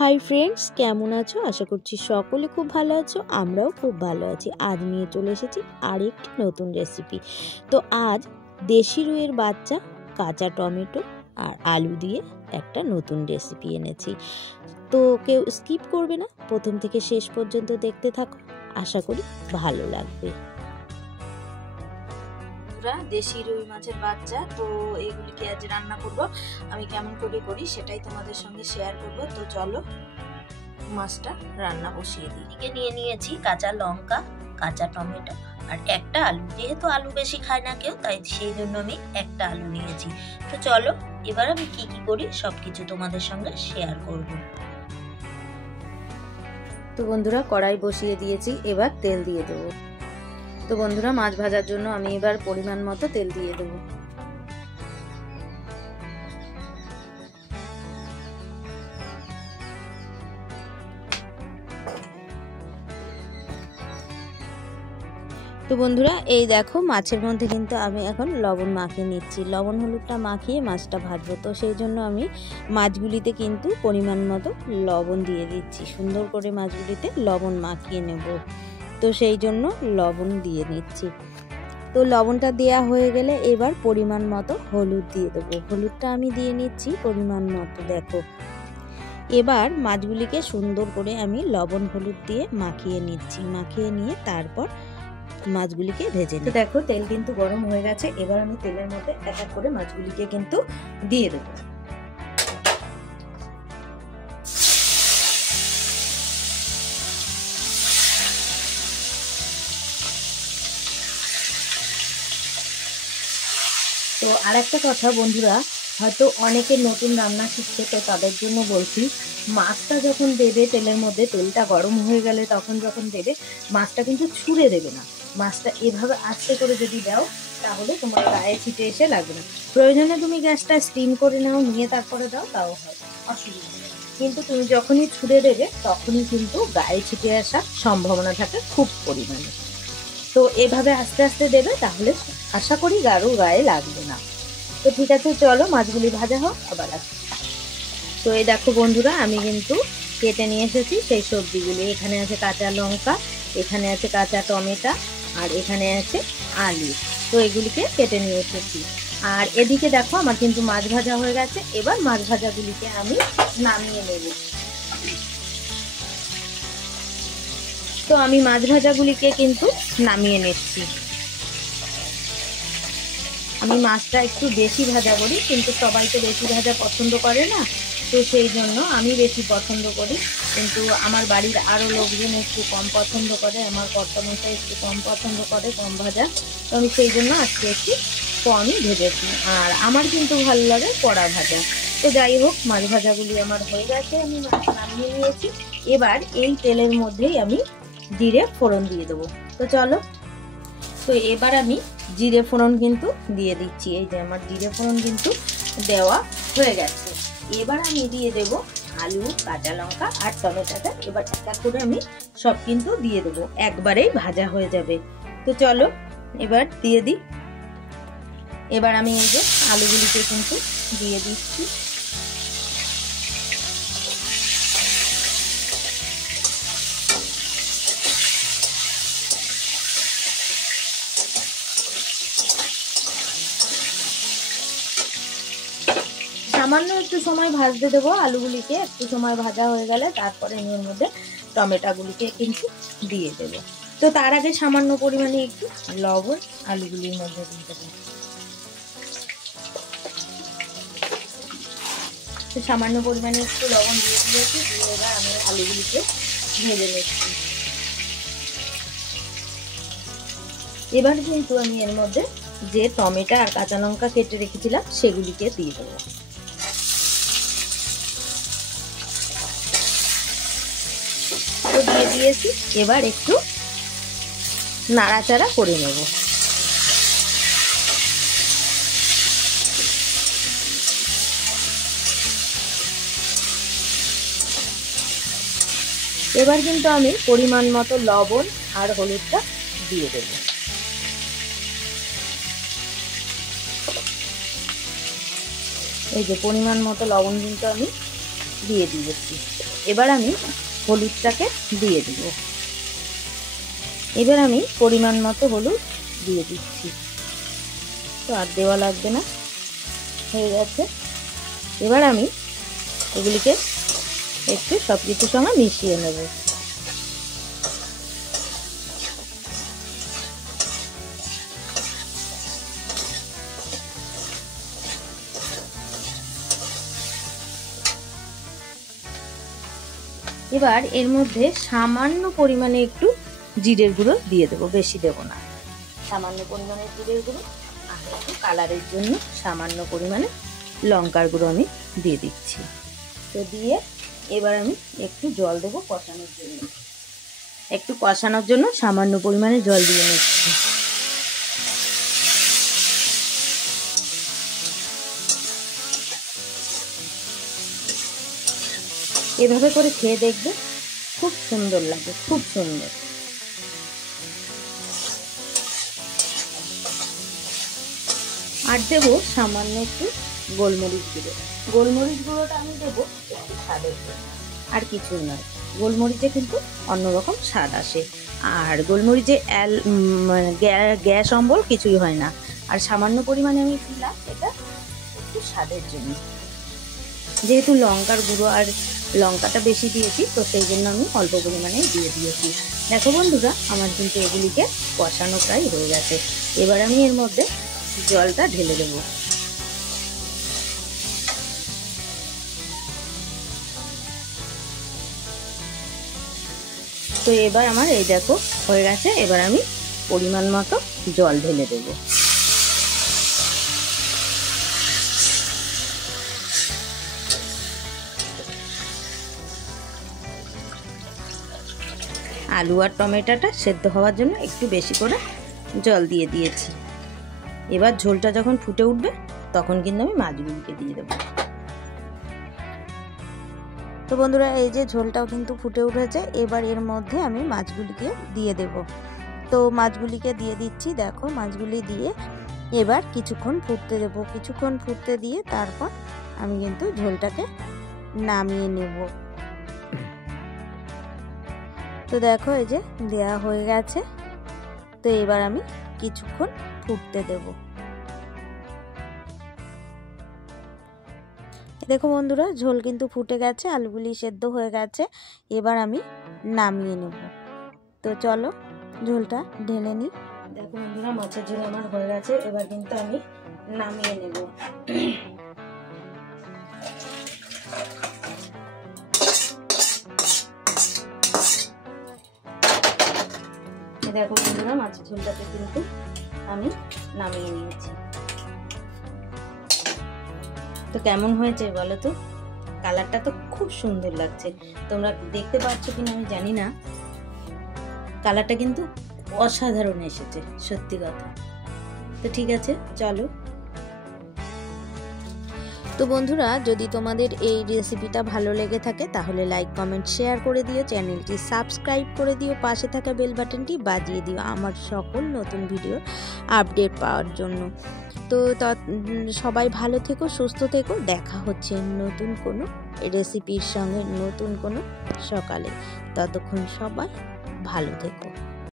Hi friends, কেমন আছো? আশা করছি সকলে খুব ভালো আছো। আমরাও খুব ভালো আছি। আজ নিয়ে চলে এসেছি আরেকটি নতুন রেসিপি। তো আজ দেশি রুইয়ের বাচ্চা, কাঁচা টমেটো আর আলু দিয়ে একটা নতুন রেসিপি এনেছি। তো কেউ স্কিপ করবে না, প্রথম থেকে শেষ পর্যন্ত দেখতে থাকো, আশা করি ভালো লাগবে। দেশি রুই মাছের বাচ্চা, তো এগুলিকে আজ রান্না করব। আমি কেমন করে করি সেটাই তোমাদের সঙ্গে শেয়ার করব। তো চলো মাছটা রান্না বসিয়ে দিই। এদিকে নিয়ে নিয়েছি কাঁচা লঙ্কা, কাঁচা টমেটো আর একটা আলু। যেহেতু আলু বেশি খায় না কেউ, তাই সেই জন্য আমি একটা আলু নিয়েছি। তো চলো এবার আমি কি কি করি সবকিছু তোমাদের সঙ্গে শেয়ার করব। তো বন্ধুরা, কড়াই বসিয়ে দিয়েছি, এবার তেল দিয়ে দেবো। তো বন্ধুরা, মাছ ভাজার জন্য আমি এবার পরিমাণ মতো তেল দিয়ে দেবো। তো বন্ধুরা, এই দেখো মাছের মধ্যে কিন্তু আমি এখন লবণ মাখিয়ে নিচ্ছি। লবণ হলুদটা মাখিয়ে মাছটা ভাজবো। তো সেই জন্য আমি মাছগুলিতে কিন্তু পরিমাণ মতো লবণ দিয়ে দিচ্ছি। সুন্দর করে মাছগুলিতে লবণ মাখিয়ে নেব। তো সেই জন্য লবণ দিয়ে নিচ্ছি। তো লবণটা দেওয়া হয়ে গেলে এবার পরিমাণ মতো হলুদ দিয়ে দেবো। হলুদটা আমি দিয়ে নিচ্ছি পরিমাণ মতো। দেখো এবার মাছগুলিকে সুন্দর করে আমি লবণ হলুদ দিয়ে মাখিয়ে নিচ্ছি। মাখিয়ে নিয়ে তারপর মাছগুলিকে ভেজে নিই। তো দেখো তেল কিন্তু গরম হয়ে গেছে। এবার আমি তেলের মধ্যে এক এক করে মাছগুলিকে কিন্তু দিয়ে দেবো। তো আর একটা কথা বন্ধুরা, হয়তো অনেকে নতুন রান্না শিখছে, তো তাদের জন্য বলছি, মাছটা যখন দেবে তেলের মধ্যে, তেলটা গরম হয়ে গেলে তখন যখন দেবে, মাছটা কিন্তু ছুঁড়ে দেবে না। মাছটা এভাবে আস্তে করে যদি দাও, তাহলে তোমার গায়ে ছিটে এসে লাগবে না। প্রয়োজনে তুমি গ্যাসটা স্টিম করে নাও, নিয়ে তারপরে দাও, তাও হয়, অসুবিধা নেই। কিন্তু তুমি যখনই ছুঁড়ে দেবে তখনই কিন্তু গায়ে ছিটে আসার সম্ভাবনা থাকে খুব পরিমাণে। তো এভাবে আস্তে আস্তে দেবে, তাহলে আশা করি গায়ে লাগবে না। তো ঠিক আছে, চলো মাছগুলি ভাজা হোক, আবার আসি। তো এই দেখো বন্ধুরা, আমি কিন্তু কেটে নিয়ে এসেছি সেই সবজিগুলি। এখানে আছে কাঁচা লঙ্কা, এখানে আছে কাঁচা টমেটো আর এখানে আছে আলু। তো এগুলিকে কেটে নিয়ে এসেছি। আর এদিকে দেখো আমার কিন্তু মাছ ভাজা হয়ে গেছে। এবার মাছ ভাজাগুলিকে আমি নামিয়ে নেব। তো আমি মাছ ভাজাগুলিকে কিন্তু নামিয়ে নিচ্ছি। আমি মাছটা একটু বেশি ভাজা করি, কিন্তু সবাই তো বেশি ভাজা পছন্দ করে না। তো সেই জন্য আমি বেশি পছন্দ করি, কিন্তু আমার বাড়ির আরও লোকজন একটু কম পছন্দ করে। আমার কর্তামশাই একটু কম পছন্দ করে কম ভাজা। তো আমি সেই জন্য আজকে একটু কমই ভেজেছি। আর আমার কিন্তু ভালো লাগে কড়া ভাজা। তো যাই হোক, মাছ ভাজাগুলি আমার হয়ে গেছে, আমি মাছ নামিয়ে নিয়েছি। এবার এই তেলের মধ্যেই আমি জিরে ফোড়ন দিয়ে দেবো। তো চলো, তো এবার আমি জিরে ফোড়ন কিন্তু দিয়ে দিচ্ছি। এই যে আমার জিরে ফোড়ন কিন্তু দেওয়া হয়ে গেছে। এবার আমি দিয়ে দেব আলু, কাঁচা লঙ্কা আর টমেটোটা। এবার একটা করে আমি সব কিন্তু দিয়ে দেবো, একবারেই ভাজা হয়ে যাবে। তো চলো এবার দিয়ে দিই। এবার আমি এই যে আলুগুলিকে কিন্তু দিয়ে দিচ্ছি। সামান্য একটু সময় ভাজতে দেবো আলুগুলিকে। একটু সময় ভাজা হয়ে গেলে তারপরে এর মধ্যে টমেটোগুলিকে কিন্তু দিয়ে দেবো। তো তার আগে সামান্য পরিমাণে একটু লবণ আলুগুলির মধ্যে দিয়ে দেবো। তো সামান্য পরিমাণে একটু লবণ দিয়ে দিয়েছি। দিয়ে এবার আমি আলুগুলিকে ভেজে নিচ্ছি। এবার কিন্তু আমি এর মধ্যে যে টমেটো আর কাঁচা লঙ্কা কেটে রেখেছিলাম সেগুলিকে দিয়ে দেবো। দিয়ে দিয়েছি। এবার একটু নাড়াচাড়া করে নেব। এবার কিন্তু আমি পরিমাণ মতো লবণ আর হলুদটা দিয়ে দেব। এই যে পরিমাণ মতো লবণ কিন্তু আমি দিয়ে দিয়েছি। এবার আমি হলুদটাকে দিয়ে দেব। এবার আমি পরিমাণ মতো হলুদ দিয়ে দিচ্ছি, তো আর দেওয়া লাগবে না, হয়ে গেছে। এবার আমি এগুলিকে একটু সব কিছুর সঙ্গে মিশিয়ে নেব। এবার এর মধ্যে সামান্য পরিমাণে একটু জিরের গুঁড়ো দিয়ে দেবো, বেশি দেবো না, সামান্য পরিমাণে জিরের গুঁড়ো, আর একটু কালারের জন্য সামান্য পরিমাণে লঙ্কার গুঁড়ো আমি দিয়ে দিচ্ছি। তো দিয়ে এবার আমি একটু জল দেবো কষানোর জন্য, একটু কষানোর জন্য সামান্য পরিমাণে জল দিয়ে নিচ্ছি। এভাবে করে খেয়ে দেখবে, খুব সুন্দর লাগে, খুব সুন্দর। আর দেবো সামান্য একটু গোলমরিচ গুঁড়ো। গোলমরিচ গুঁড়োটা আমি দেবো একটু স্বাদের জন্য, আর কিছুই নয়। গোলমরিচে কিন্তু অন্যরকম স্বাদ আসে, আর গোলমরিচে গ্যাস অম্বল কিছুই হয় না। আর সামান্য পরিমাণে আমি দিলাম এটা একটু স্বাদের জন্য, যেহেতু লঙ্কার গুঁড়ো আর লঙ্কাটা বেশি দিয়েছি, তো সেই জন্য আমি অল্প পরিমাণে দিয়ে দিয়েছি। দেখো বন্ধুরা, আমার কিন্তু এগুলিকে কষানো প্রায় হয়ে গেছে। এবার আমি এর মধ্যে জলটা ঢেলে দেবো। তো এবার আমার এই দেখো হয়ে গেছে। এবার আমি পরিমাণ মতো জল ঢেলে দেবো। আলু আর টমেটোটা সেদ্ধ হওয়ার জন্য একটু বেশি করে জল দিয়ে দিয়েছি। এবার ঝোলটা যখন ফুটে উঠবে তখন কিন্তু আমি মাছগুলিকে দিয়ে দেবো। তো বন্ধুরা, এই যে ঝোলটাও কিন্তু ফুটে উঠেছে। এবার এর মধ্যে আমি মাছগুলিকে দিয়ে দেব। তো মাছগুলিকে দিয়ে দিচ্ছি। দেখো, মাছগুলি দিয়ে এবার কিছুক্ষণ ফুটতে দেব। কিছুক্ষণ ফুটতে দিয়ে তারপর আমি কিন্তু ঝোলটাকে নামিয়ে নেব। তো দেখো, এই যে দেয়া হয়ে গেছে। তো এবার আমি কিছুক্ষণ ফুটতে দেব। দেখো বন্ধুরা, ঝোল কিন্তু ফুটে গেছে, আলুগুলি সেদ্ধ হয়ে গেছে। এবার আমি নামিয়ে নেব। তো চলো ঝোলটা ঢেলে নিই। দেখো বন্ধুরা, মাছের ঝোল আমার হয়ে গেছে। এবার কিন্তু আমি নামিয়ে নেব। দেখো বন্ধুরা, মাছের ঝোলটাকে কিন্তু আমি নামিয়ে নিয়েছি। তো কেমন হয়েছে বলো তো? কালারটা তো খুব সুন্দর লাগছে। তোমরা দেখতে পাচ্ছ কিনা আমি জানি না, কালারটা কিন্তু অসাধারণ এসেছে, সত্যি কথা। তো ঠিক আছে, চলো। তো বন্ধুরা, যদি তোমাদের এই রেসিপিটা ভালো লেগে থাকে তাহলে লাইক, কমেন্ট, শেয়ার করে দিও। চ্যানেলটি সাবস্ক্রাইব করে দিও। পাশে থাকা বেল বাটনটি বাজিয়ে দিও আমার সকল নতুন ভিডিওর আপডেট পাওয়ার জন্য। তো সবাই ভালো থেকো, সুস্থ থেকো। দেখা হচ্ছে নতুন কোনো রেসিপির সঙ্গে নতুন কোনো সকালে। ততক্ষণ সবাই ভালো থেকো।